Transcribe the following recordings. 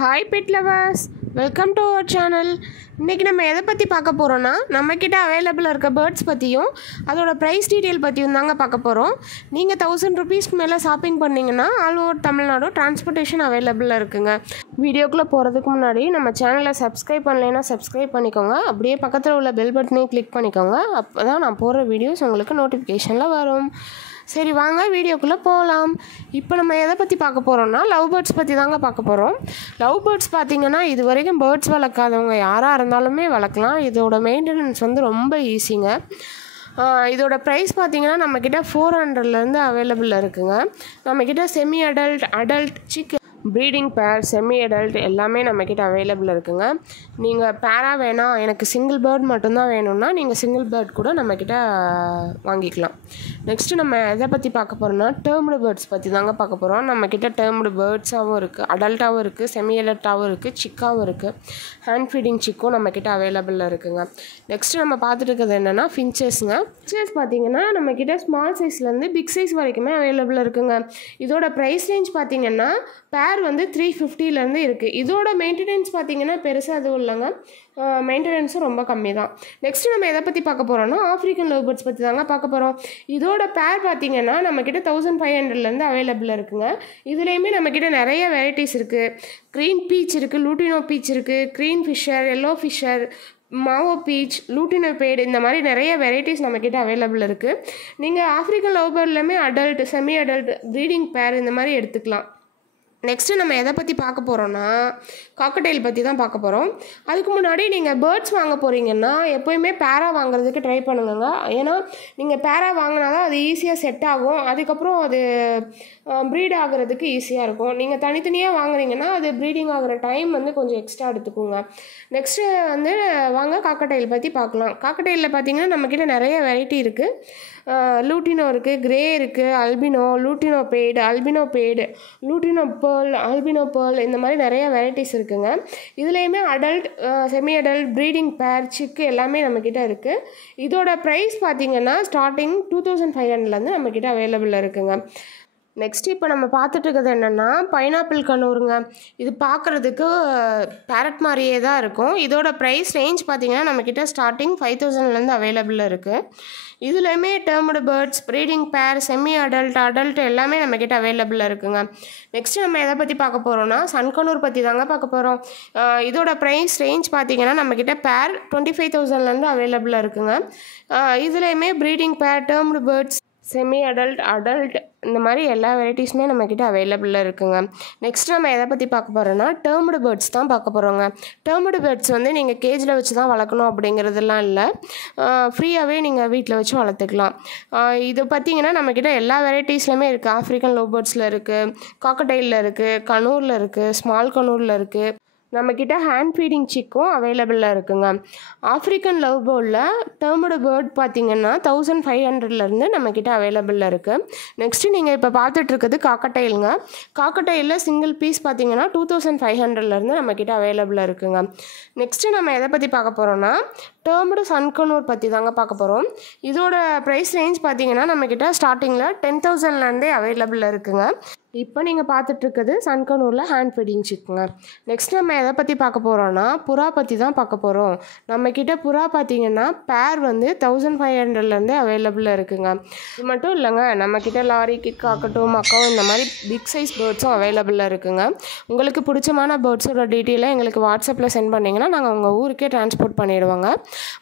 Hi pet lovers, welcome to our channel. இன்றைக்கி நம்ம எதை பற்றி பார்க்க போகிறோன்னா, நம்மக்கிட்ட அவைலபிளாக இருக்க பேர்ட்ஸ் பற்றியும் அதோட ப்ரைஸ் டீட்டெயில் பற்றியும் தாங்க பார்க்க போகிறோம். நீங்கள் 1000 ருபீஸ்க்கு மேலே ஷாப்பிங் பண்ணிங்கன்னா ஆல் ஓவர் தமிழ்நாடு டிரான்ஸ்போர்ட்டேஷன் அவைலபிளாக இருக்குங்க. வீடியோக்குள்ளே போகிறதுக்கு முன்னாடி நம்ம சேனலை சப்ஸ்கிரைப் பண்ணலைன்னா சப்ஸ்கிரைப் பண்ணிக்கோங்க. அப்படியே பக்கத்தில் உள்ள பெல் பட்டனையும் கிளிக் பண்ணிக்கோங்க. அப்போ தான் நான் போடுற வீடியோஸ் உங்களுக்கு நோட்டிஃபிகேஷனில் வரும். சரி, வாங்க வீடியோக்குள்ளே போகலாம். இப்போ நம்ம எதை பற்றி பார்க்க போகிறோம்னா, லவ் பேர்ட்ஸ் பற்றி தாங்க பார்க்க போகிறோம். லவ் பேர்ட்ஸ் பார்த்திங்கன்னா, இது வரைக்கும் பேர்ட்ஸ் வளர்க்காதவங்க யாராக இருந்தாலுமே வளர்க்கலாம். இதோட மெயின்டெனன்ஸ் வந்து ரொம்ப ஈஸிங்க. இதோட ப்ரைஸ் பார்த்திங்கன்னா நம்மக்கிட்ட 400லேருந்து அவைலபிளாக இருக்குங்க. நம்மக்கிட்ட semi adult, adult, chicken, breeding பேர், செமி அடல்ட் எல்லாமே நம்மக்கிட்ட அவைலபிள் இருக்குங்க. நீங்கள் பேராக வேணாம், எனக்கு சிங்கிள் பேர்ட் மட்டும்தான் வேணும்னா நீங்கள் சிங்கிள் பேர்ட் கூட நம்மக்கிட்ட வாங்கிக்கலாம். நெக்ஸ்ட்டு நம்ம எதை பற்றி பார்க்க போகிறோம்னா, டேர்ம்டு பேர்ட்ஸ் பற்றி தாங்க பார்க்க போகிறோம். நம்மக்கிட்ட டேர்ம்டு பேர்ட்ஸாகவும் இருக்குது, அடல்ட்டாகவும் இருக்குது, செமி அடல்ட்டாகவும் இருக்குது, சிக்காகவும் இருக்குது. ஹேண்ட் ஃபீடிங் சிக்கும் நம்மக்கிட்ட அவைலபிளில் இருக்குங்க. நெக்ஸ்ட்டு நம்ம பார்த்துட்டு இருக்கிறது என்னென்னா ஃபின்ச்சஸ்ங்க. ஃபின்ச்சஸ் பார்த்திங்கன்னா நம்மக்கிட்ட ஸ்மால் சைஸ்லேருந்து பிக் சைஸ் வரைக்குமே அவைலபிள் இருக்குங்க. இதோட ப்ரைஸ் ரேஞ்ச் பார்த்திங்கன்னா பேர் வந்து 350லேருந்து இருக்குது. இதோட மெயின்டெனன்ஸ் பார்த்திங்கன்னா பெருசாக எதுவும் இல்லைங்க, மெயின்டெனன்ஸும் ரொம்ப கம்மி தான். நெக்ஸ்ட்டு நம்ம எதை பற்றி பார்க்க போகிறோம்னா, ஆஃப்ரிக்கன் லவ் பேர்ட்ஸ் பற்றி தாங்க பார்க்க போகிறோம். இதோட பேர் பார்த்திங்கன்னா நம்மக்கிட்ட 1500லேருந்து அவைலபிள் இருக்குங்க. இதுலேயுமே நம்மக்கிட்ட நிறைய வெரைட்டிஸ் இருக்குது. க்ரீன் பீச் இருக்குது, லூட்டினோ பீச் இருக்குது, green Fischer, yellow Fischer, mauve peach, lutino pied, இந்த மாதிரி நிறைய வெரைட்டிஸ் நம்மக்கிட்ட அவைலபிள் இருக்குது. நீங்கள் ஆஃப்ரிக்கன் லவ் பேர்ட்லேயுமே adult, semi adult, breeding pair இந்த மாதிரி எடுத்துக்கலாம். நெக்ஸ்ட்டு நம்ம எதை பற்றி பார்க்க போகிறோன்னா, காக்கடைல் பற்றி தான் பார்க்க போகிறோம். அதுக்கு முன்னாடி நீங்கள் பேர்ட்ஸ் வாங்க போகிறீங்கன்னா எப்போயுமே பேராக வாங்குறதுக்கு ட்ரை பண்ணுங்க. ஏன்னா நீங்கள் பேராக வாங்கினா தான் அது ஈஸியாக செட் ஆகும். அதுக்கப்புறம் அது ப்ரீட் ஆகிறதுக்கு ஈஸியாக இருக்கும். நீங்கள் தனித்தனியாக வாங்குறீங்கன்னா அது ப்ரீடிங் ஆகிற டைம் வந்து கொஞ்சம் எக்ஸ்ட்ரா எடுத்துக்கோங்க. நெக்ஸ்ட்டு வந்து வாங்க காக்கடைல் பற்றி பார்க்கலாம். காக்கடைலில் பார்த்திங்கன்னா நம்மக்கிட்ட நிறைய வெரைட்டி இருக்குது. லூட்டினோ இருக்குது, கிரே இருக்குது, albino, lutino pied, lutino pearl, albino pearl, இந்த மாதிரி நிறைய வெரைட்டிஸ் இருக்குங்க. இதுலேயுமே அடல்ட், செமி அடல்ட், ப்ரீடிங் பேர், சிக்கு எல்லாமே நம்மக்கிட்ட இருக்குது. இதோட ப்ரைஸ் பார்த்திங்கன்னா ஸ்டார்டிங் 2500லேருந்து நம்மக்கிட்ட அவைலபிளில் இருக்குங்க. நெக்ஸ்ட்டு இப்போ நம்ம பார்த்துட்டு இருக்கிறது என்னென்னா பைனாப்பிள் கனூருங்க. இது பார்க்குறதுக்கு பேரட் மாதிரியே தான் இருக்கும். இதோட ப்ரைஸ் ரேஞ்ச் பார்த்திங்கன்னா நம்மக்கிட்ட ஸ்டார்டிங் 5000லேருந்து அவைலபிளில் இருக்குது. இதுலேயுமே டேர்ம்டு பேர்ட்ஸ், ப்ரீடிங் பேர், செமி அடல்ட் எல்லாமே நம்மக்கிட்ட அவைலபிளில் இருக்குங்க. நெக்ஸ்ட்டு நம்ம எதை பற்றி பார்க்க போகிறோம்னா, சன்கனூர் பற்றி தாங்க பார்க்க போகிறோம். இதோட ப்ரைஸ் ரேஞ்ச் பார்த்திங்கன்னா நம்மக்கிட்ட பேர் 25,000லேருந்து அவைலபிளில் இருக்குங்க. இதுலேயுமே ப்ரீடிங் பேர், டேர்ம்டு பேர்ட்ஸ், செமி அடல்ட் இந்த மாதிரி எல்லா வெரைட்டிஸுமே நம்மக்கிட்ட அவைலபிளில் இருக்குங்க. நெக்ஸ்ட் நம்ம எதை பற்றி பார்க்க போகிறோன்னா, டேர்ம்டு பேர்ட்ஸ் தான் பார்க்க போகிறோங்க. டேர்ம்டு பேர்ட்ஸ் வந்து நீங்கள் கேஜில் வச்சு தான் வளர்க்கணும் அப்படிங்கிறதுலாம் இல்லை, ஃப்ரீயாகவே நீங்கள் வீட்டில் வச்சு வளர்த்துக்கலாம். இது பார்த்திங்கன்னா நம்மக்கிட்ட எல்லா வெரைட்டிஸ்லையுமே இருக்குது. ஆஃப்ரிக்கன் லவ் பேர்ட்ஸில் இருக்குது, காக்கடைலில் இருக்குது, கனூரில் இருக்குது, ஸ்மால் கனூரில் இருக்குது. நம்மக்கிட்ட ஹேண்ட் ஃபீடிங் சிக்கும் அவைலபிளில் இருக்குங்க. ஆஃப்ரிக்கன் லவ் பேர்டில் டேர்ம்டு பேர்ட் பார்த்திங்கன்னா 1500லேருந்து நம்மக்கிட்ட அவைலபிளில் இருக்குது. நெக்ஸ்ட்டு நீங்கள் இப்போ பார்த்துட்ருக்குது காக்கடைலுங்க. காக்கடைலில் சிங்கிள் பீஸ் பார்த்திங்கன்னா 2500லேருந்து நம்மக்கிட்ட அவைலபிளில் இருக்குங்க. நெக்ஸ்ட்டு நம்ம எதை பற்றி பார்க்க போகிறோன்னா, டேர்ம்டு சன்கனூர் பற்றி தாங்க பார்க்க போகிறோம். இதோட ப்ரைஸ் ரேஞ்ச் பார்த்திங்கன்னா நம்மக்கிட்ட ஸ்டார்டிங்கில் 10,000லேருந்தே அவைலபிளில் இருக்குங்க. இப்போ நீங்கள் பார்த்துட்ருக்குது சன்கனூரில் ஹேண்ட் ஃபீடிங் சிக்குங்க. நெக்ஸ்ட் நம்ம எதை பற்றி பார்க்க போகிறோன்னா, புறா பற்றி தான் பார்க்க போகிறோம். நம்மக்கிட்ட புறா பார்த்திங்கன்னா பேர் வந்து 1500லேருந்தே அவைலபிளில் இருக்குங்க. இது மட்டும் இல்லைங்க, நம்மக்கிட்ட லாரி, கிக், காக்கட்டும், மக்காவும் இந்த மாதிரி பிக் சைஸ் பேர்ட்ஸும் அவைலபிளில் இருக்குங்க. உங்களுக்கு பிடிச்சமான பேர்ட்ஸோட டீட்டெயிலை எங்களுக்கு வாட்ஸ்அப்பில் சென்ட் பண்ணிங்கன்னா நாங்கள் உங்கள் ஊருக்கே டிரான்ஸ்போர்ட் பண்ணிடுவோங்க.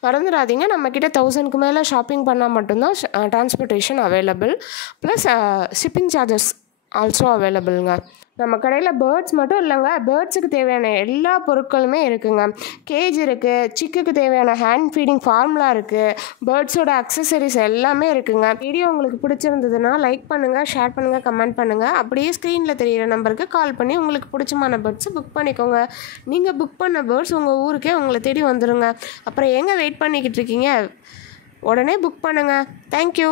மறந்துடாதீங்க, நம்மக்கிட்ட 1000க்கு மேலே ஷாப்பிங் பண்ணால் மட்டும்தான் transportation available, plus shipping charges also அவைலபிளுங்க. நம்ம கடையில் பேர்ட்ஸ் மட்டும் இல்லைங்க, பேர்ட்ஸுக்கு தேவையான எல்லா பொருட்களுமே இருக்குங்க. கேஜ் இருக்குது, சிக்குக்கு தேவையான ஹேண்ட் ஃபீடிங் ஃபார்முலா இருக்குது, பேர்ட்ஸோட அக்சசரிஸ் எல்லாமே இருக்குங்க. வீடியோ உங்களுக்கு பிடிச்சிருந்ததுன்னா லைக் பண்ணுங்கள், ஷேர் பண்ணுங்கள், கமெண்ட் பண்ணுங்கள். அப்படியே ஸ்க்ரீனில் தெரிகிற நம்பருக்கு கால் பண்ணி உங்களுக்கு பிடிச்சமான பேர்ட்ஸை புக் பண்ணிக்கோங்க. நீங்கள் புக் பண்ண பேர்ட்ஸ் உங்கள் ஊருக்கே உங்களை தேடி வந்துடுங்க. அப்புறம் எங்கே வெயிட் பண்ணிக்கிட்டு இருக்கீங்க? உடனே புக் பண்ணுங்கள். தேங்க்யூ.